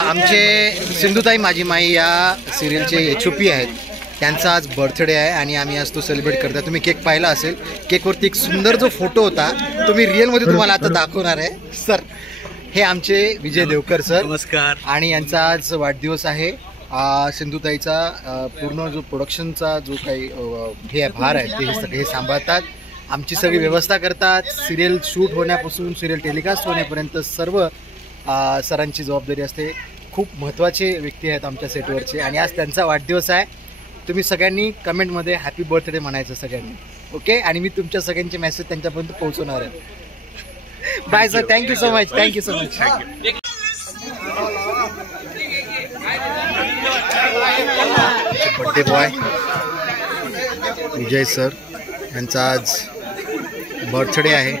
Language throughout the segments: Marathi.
आमचे सिंधुताई माझी माई या सिरियलचे एचओपी आहेत, त्यांचा आज बर्थडे आहे आणि आम्ही आज तो सेलिब्रेट करतो। तुम्ही केक पाहिला असेल, केकवरती एक सुंदर जो फोटो होता तो मी रिअलमध्ये तुम्हाला आता दाखवणार आहे। सर, हे आमचे विजय देवकर सर, नमस्कार। आणि यांचा आज वाढदिवस आहे। सिंधुताईचा पूर्ण जो प्रोडक्शनचा जो काही हे भार आहे ते सगळे सांभाळतात, आमची सगळी व्यवस्था करतात। सिरियल शूट होण्यापासून सिरियल टेलिकास्ट होण्यापर्यंत सर्व सरांची जबाबदारी असते। खूप महत्त्वाचे व्यक्ती आहेत आमच्या सेटवरचे आणि आज त्यांचा वाढदिवस आहे। तुम्ही सगळ्यांनी कमेंटमध्ये हॅपी बर्थडे म्हणायचं सगळ्यांनी, ओके? आणि मी तुमच्या सगळ्यांचे मेसेज त्यांच्यापर्यंत पोहोचवणार आहे। Bye sir, thank you so much, thank you so much. Birthday boy Vijay sir यांचा आज बर्थडे आहे।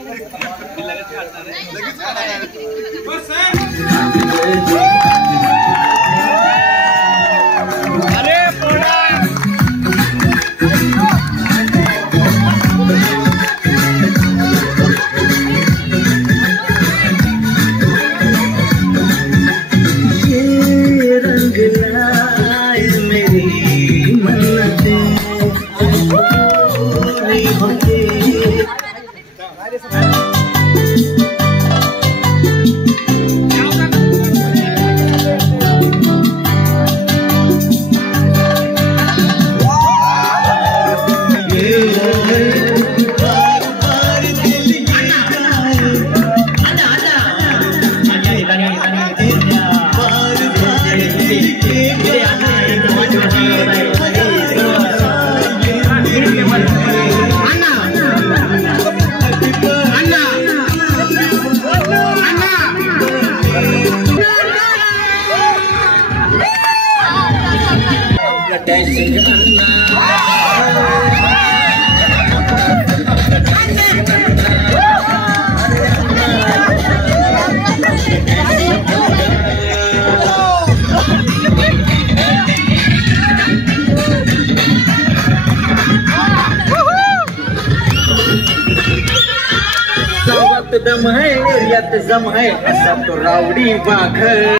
दम है, एरियात जम है, असा तो रावडी वाघ।